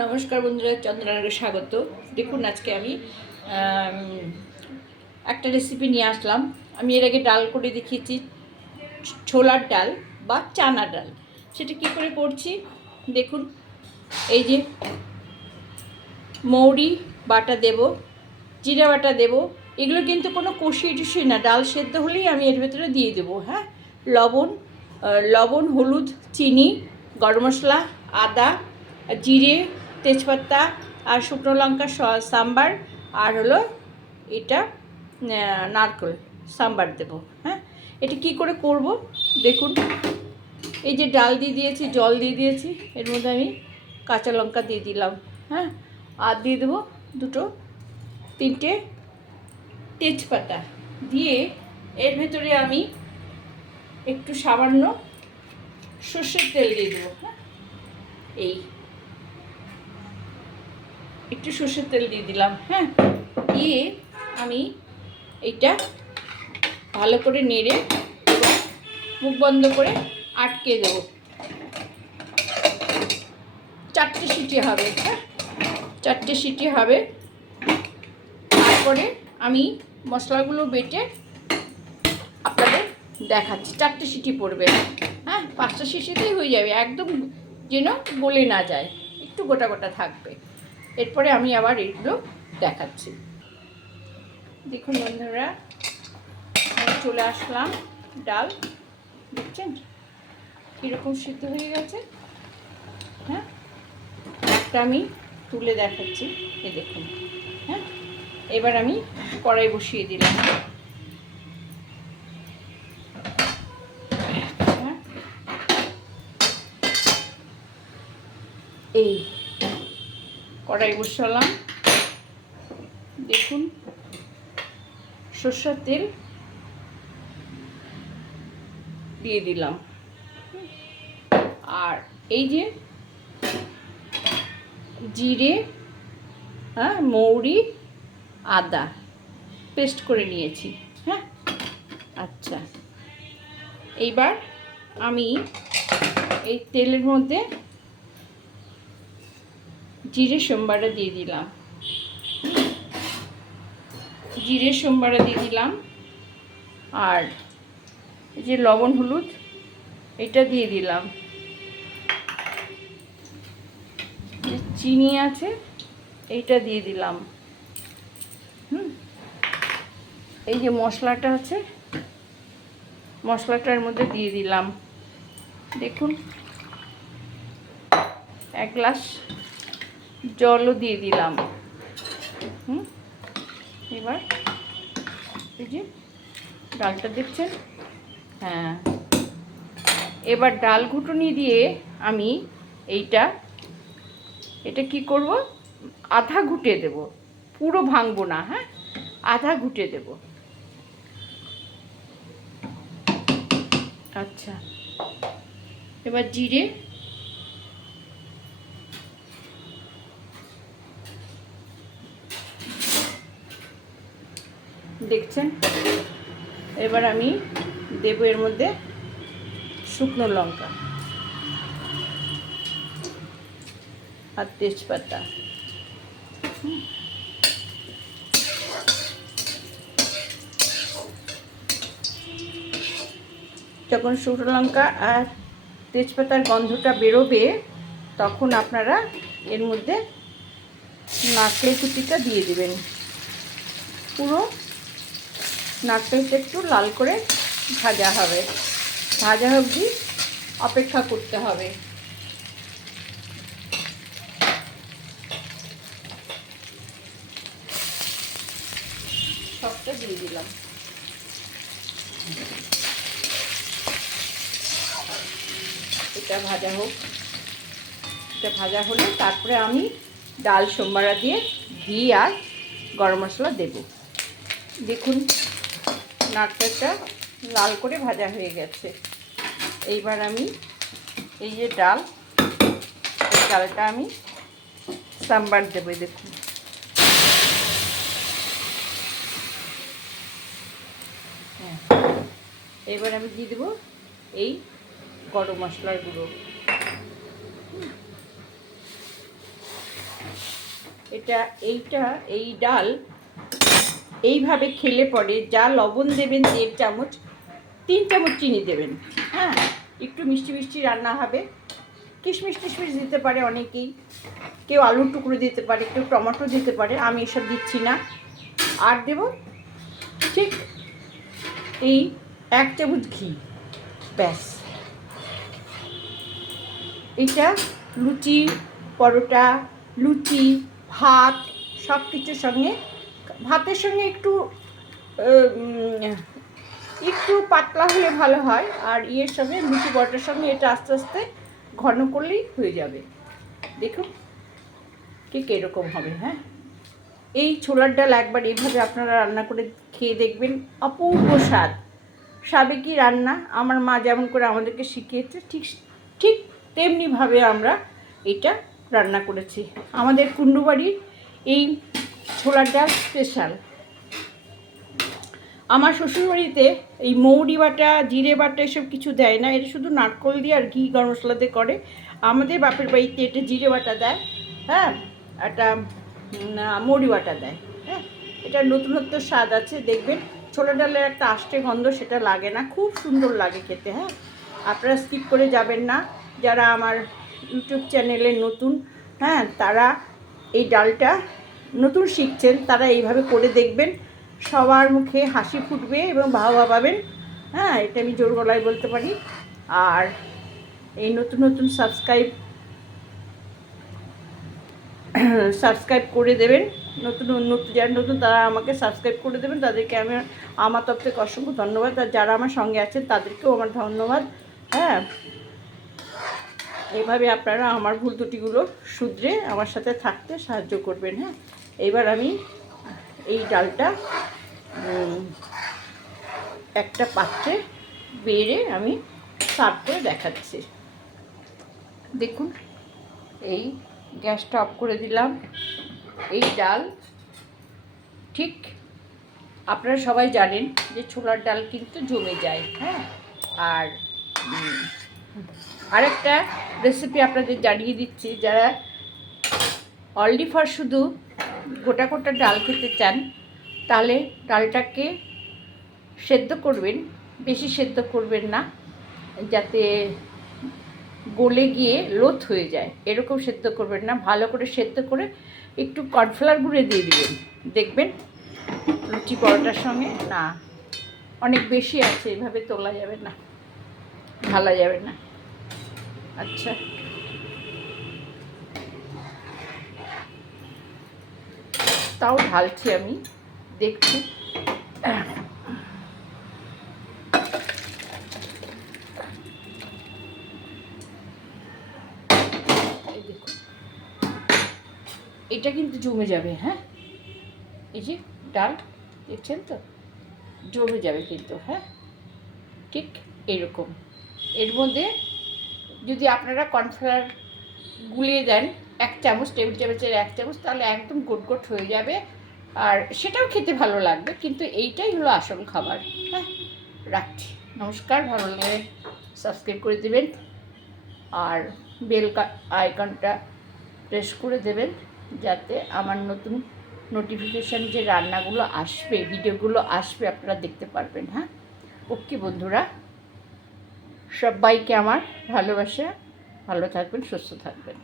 নমস্কার বন্ধুরা চন্দ্রনগরে স্বাগত। দেখুন, আজকে আমি একটা রেসিপি নিয়ে আসলাম। আমি এর আগে ডাল করে দেখিয়েছি, ছোলার ডাল বা চানা ডাল। সেটা কি করে করছি? দেখুন, এই যে মৌরি বাটা দেব, জিরা বাটা দেব, এগুলো কিন্তু কোনো কষিয়ে টুষিয়ে না। ডাল সেদ্ধ হলেই আমি এর ভেতরে দিয়ে দেবো হ্যাঁ? লবণ লবণ, হলুদ, চিনি, গরম মশলা, আদা, জিরে তেজপাতা আর শুকনো লঙ্কা সাম্বার আর হলো এটা নারকেল সাম্বার দেবো হ্যাঁ? এটা কি করে করব? দেখুন, এই যে ডাল দিয়ে দিয়েছি, জল দিয়ে দিয়েছি, এর মধ্যে আমি কাঁচা লঙ্কা দিয়ে দিলাম হ্যাঁ? আর দিয়ে দেবো দুটো, তিনটে তেজপাতা দিয়ে এর ভেতরে আমি একটু সামান্য সর্ষের তেল দিয়ে দেবো হ্যাঁ? এই একটু সর্ষের তেল দিয়ে দিলাম হ্যাঁ? দিয়ে আমি এইটা ভালো করে নেড়ে মুখ বন্ধ করে আটকে দেবো। চারটে সিটি হবে হ্যাঁ? চারটে সিটি হবে। তারপরে আমি মশলাগুলো বেটে আপনাদের দেখাচ্ছি। চারটে সিটি পড়বে হ্যাঁ? পাঁচটা সিটিতেই হয়ে যাবে, একদম যেন গলে না যায়। একটু গোটা গোটা থাকবে। এরপরে আমি আবার এগুলো দেখাচ্ছি। দেখুন বন্ধুরা চলে আসলাম ডাল, দেখছেন? কীরকম সিদ্ধ হয়ে গেছে? হ্যাঁ? একটা আমি তুলে দেখাচ্ছি এ দেখুন। হ্যাঁ? এবার আমি কড়াই বসিয়ে দিলাম। হ্যাঁ। এই। কড়াই বসালাম। দেখুন, সর্ষের তেল দিয়ে দিলাম। আর এই যে জিরে হ্যাঁ মৌরি, আদা পেস্ট করে নিয়েছি হ্যাঁ? আচ্ছা। এইবার আমি এই তেলের মধ্যে জিরে সোমবারে দিয়ে দিলাম। জিরে সোমবারে দিয়ে দিলাম। আর যে লবণ, হলুদ, এটা দিয়ে দিলাম। যে চিনি আছে, এইটা দিয়ে দিলাম। হুম? এই যে মশলাটা আছে, মশলাটার মধ্যে দিয়ে দিলাম। দেখুন, এক গ্লাস জলও দিয়ে দিলাম। হুম? এবার এই যে ডালটা দেখছেন হ্যাঁ। এবার ডাল ঘুটুনি দিয়ে আমি এইটা, এটা কি করব? আধা ঘুটে দেব। পুরো ভাঙবো না হ্যাঁ? আধা ঘুটে দেব। আচ্ছা। এবার জিরে দেখছেন? এবার আমি দেবো এর মধ্যে শুকনো লঙ্কা আর তেজপাতা। যখন শুকনো লঙ্কা আর তেজপাতার গন্ধটা বেরোবে, তখন আপনারা এর মধ্যে নারকেল কুচিটা দিয়ে দেবেন। পুরো নারকেলটা একটু লাল করে ভাজা হবে। ভাজা অবধি অপেক্ষা করতে হবে। সবটা দিয়ে দিলাম। এটা ভাজা হোক। এটা ভাজা হলে তারপরে আমি ডাল সোমবারা দিয়ে ঘি আর গরম মশলা দেব। দেখুন নারকেলটা লাল করে ভাজা হয়ে গেছে। এইবার আমি এই যে ডাল, এই ডালটা আমি সাম্বার দেবো দেখুন। হ্যাঁ। এবার আমি দিয়ে দেবো এই গরম মশলার গুঁড়ো। এটা, এইটা, এই ডাল এইভাবে খেলে পরে যা লবণ দেবেন দেড় চামচ, তিন চামচ চিনি দেবেন। হ্যাঁ একটু মিষ্টি মিষ্টি রান্না হবে। কিশমিশ টিশমিশ দিতে পারে অনেকেই। কেউ আলুর টুকরো দিতে পারে, কেউ টমেটো দিতে পারে, আমি এসব দিচ্ছি না। আর দেব ঠিক এই এক চামচ ঘি, ব্যাস। এটা লুচি, পরোটা, লুচি, ভাত সব কিছুর সঙ্গে ভাতের সঙ্গে একটু একটু পাতলা হলে ভালো হয়, আর ইয়ের সঙ্গে লুচি পরোটার সঙ্গে এটা আস্তে আস্তে ঘন করলেই হয়ে যাবে। দেখুন ঠিক এরকম হবে হ্যাঁ? এই ছোলার ডাল একবার এইভাবে আপনারা রান্না করে খেয়ে দেখবেন, অপূর্ব স্বাদ। সাবেকি রান্না, আমার মা যেমন করে আমাদেরকে শিখিয়েছে, ঠিক ঠিক তেমনিভাবে আমরা এটা রান্না করেছি। আমাদের কুণ্ডুবাড়ির এই ছোলার ডাল স্পেশাল আমার শ্বশুরবাড়িতে এই মৌরি বাটা, জিরে বাটা এসব কিছু দেয় না। এটা শুধু নারকল দিয়ে আর ঘি গরম মশলা দিয়ে করে। আমাদের বাপের বাড়িতে এটা জিরে বাটা দেয় হ্যাঁ? একটা মৌরি বাটা দেয় হ্যাঁ? এটা নতুনত্ব স্বাদ আছে, দেখবেন। ছোলা ডালের একটা আষ্টে গন্ধ, সেটা লাগে না। খুব সুন্দর লাগে খেতে হ্যাঁ? আপনারা স্কিপ করে যাবেন না। যারা আমার ইউটিউব চ্যানেলে নতুন হ্যাঁ তারা এই ডালটা নতুন শিখছেন, তারা এইভাবে করে দেখবেন, সবার মুখে হাসি ফুটবে এবং ভাবা পাবেন। হ্যাঁ এটা আমি জোর গলায় বলতে পারি। আর এই নতুন নতুন সাবস্ক্রাইব সাবস্ক্রাইব করে দেবেন। নতুন নতুন, যারা নতুন, তারা আমাকে সাবস্ক্রাইব করে দেবেন। তাদেরকে আমি, আমার তরফ থেকে অসংখ্য ধন্যবাদ। আর যারা আমার সঙ্গে আছেন, তাদেরকেও আমার ধন্যবাদ। হ্যাঁ। এইভাবে আপনারা আমার ভুল ত্রুটিগুলো শুধরে আমার সাথে থাকতে সাহায্য করবেন হ্যাঁ? এবার আমি এই ডালটা একটা পাত্রে বেড়ে আমি সার্ভ করে দেখাচ্ছি। দেখুন, এই গ্যাসটা অফ করে দিলাম। এই ডাল ঠিক আপনারা সবাই জানেন যে ছোলার ডাল কিন্তু জমে যায় হ্যাঁ? আর আরেকটা রেসিপি আপনাদের জানিয়ে দিচ্ছি, যারা অনলি ফর শুধু গোটা গোটা ডাল খেতে চান, তাহলে ডালটাকে সেদ্ধ করবেন, বেশি সেদ্ধ করবেন না, যাতে গলে গিয়ে লোথ হয়ে যায়। এরকম সেদ্ধ করবেন না, ভালো করে সেদ্ধ করে একটু কর্নফ্লাওয়ার গুঁড়ে দিয়ে দিবেন। দেখবেন লুচি পরোটার সঙ্গে, না, অনেক বেশি আছে, এভাবে তোলা যাবে না, ঢালা যাবে না। আচ্ছা। তাও ঢালছি আমি, দেখছি। এটা কিন্তু জমে যাবে হ্যাঁ? এই যে ডাল, দেখছেন তো? জমে যাবে কিন্তু হ্যাঁ? ঠিক এরকম। এর মধ্যে যদি আপনারা কর্নফ্লাওয়ার গুলিয়ে দেন এক চামচ টেবিল চামচের এক চামচ, তাহলে একদম গোট গোট হয়ে যাবে। আর সেটাও খেতে ভালো লাগবে, কিন্তু এইটাই হলো আসল খাবার। হ্যাঁ রাখছি। নমস্কার, ভালো লাগে সাবস্ক্রাইব করে দেবেন। আর বেল আইকনটা প্রেস করে দেবেন, যাতে আমার নতুন নোটিফিকেশান যে রান্নাগুলো আসবে ভিডিওগুলো আসবে, আপনারা দেখতে পারবেন। হ্যাঁ ওকে বন্ধুরা। সবাইকে আমার ভালোবাসা। ভালো থাকবেন সুস্থ থাকবেন।